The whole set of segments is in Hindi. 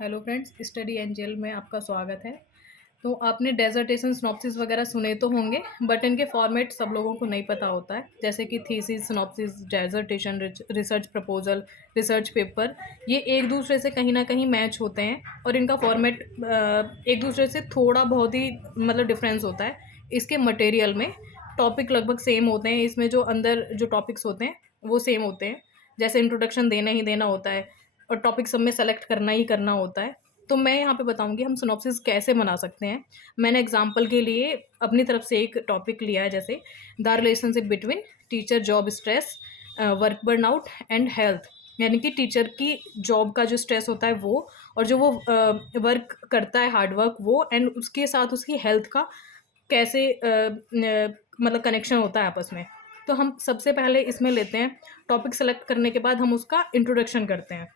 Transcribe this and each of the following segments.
हेलो फ्रेंड्स, स्टडी एंजल में आपका स्वागत है। तो आपने डेजर्टेशन सिनॉप्सिस वगैरह सुने तो होंगे, बट इनके फॉर्मेट सब लोगों को नहीं पता होता है। जैसे कि thesis, synopsis, dissertation, research proposal, research paper, ये एक दूसरे से कहीं ना कहीं मैच होते हैं और इनका फॉर्मेट एक दूसरे से थोड़ा बहुत ही मतलब डिफरेंस होता है। इसके मटेरियल में टॉपिक लगभग सेम होते हैं, इसमें जो अंदर जो टॉपिक्स होते हैं वो सेम होते हैं। जैसे इंट्रोडक्शन देना ही देना होता है और टॉपिक सब में सेलेक्ट करना ही करना होता है। तो मैं यहाँ पे बताऊंगी हम सिनॉप्सिस कैसे बना सकते हैं। मैंने एग्जांपल के लिए अपनी तरफ से एक टॉपिक लिया है, जैसे the relationship between teacher job stress, work burnout and health. यानी कि टीचर की जॉब का जो स्ट्रेस होता है वो, और जो वो वर्क करता है हार्ड वर्क वो, एंड उसके साथ उसकी हेल्थ का कैसे मतलब कनेक्शन होता है आपस में। तो हम सबसे पहले इसमें लेते हैं, टॉपिक सेलेक्ट करने के बाद हम उसका इंट्रोडक्शन करते हैं।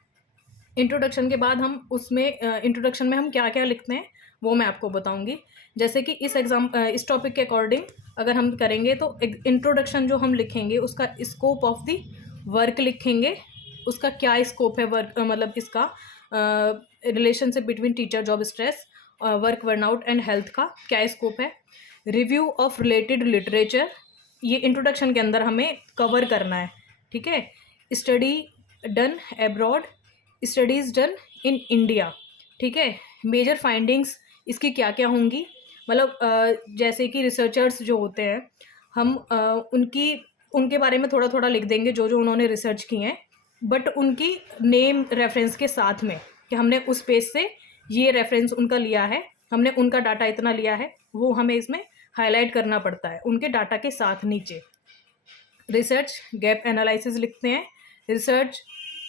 इंट्रोडक्शन के बाद हम उसमें इंट्रोडक्शन में हम क्या क्या लिखते हैं वो मैं आपको बताऊंगी। जैसे कि इस टॉपिक के अकॉर्डिंग अगर हम करेंगे तो इंट्रोडक्शन जो हम लिखेंगे उसका स्कोप ऑफ द वर्क लिखेंगे। उसका क्या स्कोप है वर्क मतलब इसका relationship between teacher job stress, work burnout and health का क्या स्कोप है। रिव्यू ऑफ रिलेटेड लिटरेचर, ये इंट्रोडक्शन के अंदर हमें कवर करना है। ठीक है। Study done abroad, studies done in India. ठीक है। मेजर फाइंडिंग्स इसकी क्या क्या होंगी, मतलब जैसे कि रिसर्चर्स जो होते हैं हम उनके बारे में थोड़ा थोड़ा लिख देंगे जो जो उन्होंने रिसर्च की हैं, बट उनकी नेम रेफरेंस के साथ में कि हमने उस पेज से ये रेफरेंस उनका लिया है, हमने उनका डाटा इतना लिया है, वो हमें इसमें हाईलाइट करना पड़ता है उनके डाटा के साथ नीचे। रिसर्च गैप एनालिसिस लिखते हैं। रिसर्च,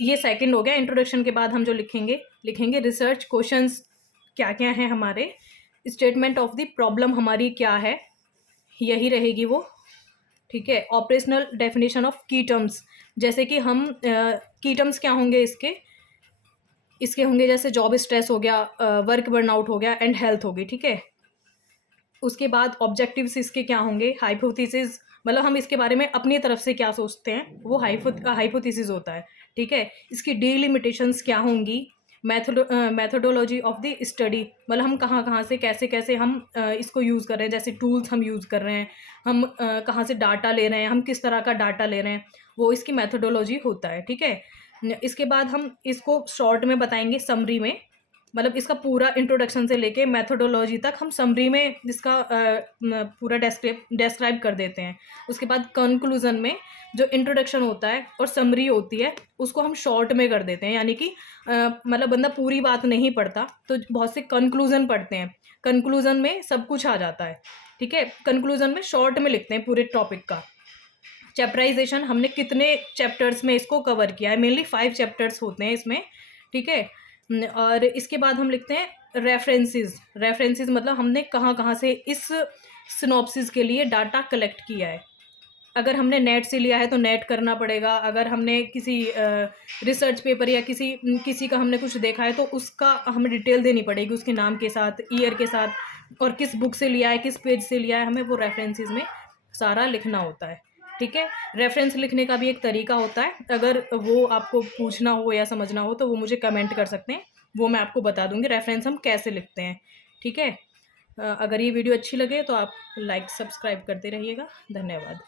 ये सेकंड हो गया। इंट्रोडक्शन के बाद हम जो लिखेंगे रिसर्च क्वेश्चंस क्या क्या हैं हमारे। स्टेटमेंट ऑफ द प्रॉब्लम हमारी क्या है, यही रहेगी वो। ठीक है। ऑपरेशनल डेफिनेशन ऑफ की टर्म्स, जैसे कि हम की टर्म्स क्या होंगे इसके होंगे जैसे जॉब स्ट्रेस हो गया, वर्क बर्नआउट हो गया एंड हेल्थ होगी। ठीक है। उसके बाद ऑब्जेक्टिव्स इसके क्या होंगे, हाइपोथेसिस, मतलब हम इसके बारे में अपनी तरफ से क्या सोचते हैं वो हाइपोथेसिस होता है। ठीक है। इसकी डिलिमिटेशंस क्या होंगी, मैथोडोलॉजी ऑफ द स्टडी, मतलब हम कहाँ कहाँ से कैसे कैसे हम इसको यूज़ कर रहे हैं, जैसे टूल्स हम यूज़ कर रहे हैं, हम कहाँ से डाटा ले रहे हैं, हम किस तरह का डाटा ले रहे हैं, वो इसकी मैथोडोलॉजी होता है। ठीक है। इसके बाद हम इसको शॉर्ट में बताएंगे समरी में, मतलब इसका पूरा इंट्रोडक्शन से लेके मेथोडोलॉजी तक हम समरी में इसका पूरा डिस्क्राइब कर देते हैं। उसके बाद कंक्लूजन में जो इंट्रोडक्शन होता है और समरी होती है उसको हम शॉर्ट में कर देते हैं, यानी कि मतलब बंदा पूरी बात नहीं पढ़ता तो बहुत से कंक्लूजन पढ़ते हैं, कंक्लूजन में सब कुछ आ जाता है। ठीक है। कंक्लूजन में शॉर्ट में लिखते हैं पूरे टॉपिक का। चैप्टराइजेशन, हमने कितने चैप्टर्स में इसको कवर किया है, मेनली 5 चैप्टर्स होते हैं इसमें। ठीक है। और इसके बाद हम लिखते हैं रेफरेंसेस मतलब हमने कहाँ कहाँ से इस सिनॉप्सिस के लिए डाटा कलेक्ट किया है। अगर हमने नेट से लिया है तो नेट करना पड़ेगा, अगर हमने किसी रिसर्च पेपर या किसी का हमने कुछ देखा है तो उसका हमें डिटेल देनी पड़ेगी उसके नाम के साथ, ईयर के साथ, और किस बुक से लिया है, किस पेज से लिया है, हमें वो रेफरेंसेस में सारा लिखना होता है। ठीक है। रेफरेंस लिखने का भी एक तरीका होता है, अगर वो आपको पूछना हो या समझना हो तो वो मुझे कमेंट कर सकते हैं, वो मैं आपको बता दूंगी रेफरेंस हम कैसे लिखते हैं। ठीक है। अगर ये वीडियो अच्छी लगे तो आप लाइक सब्सक्राइब करते रहिएगा। धन्यवाद।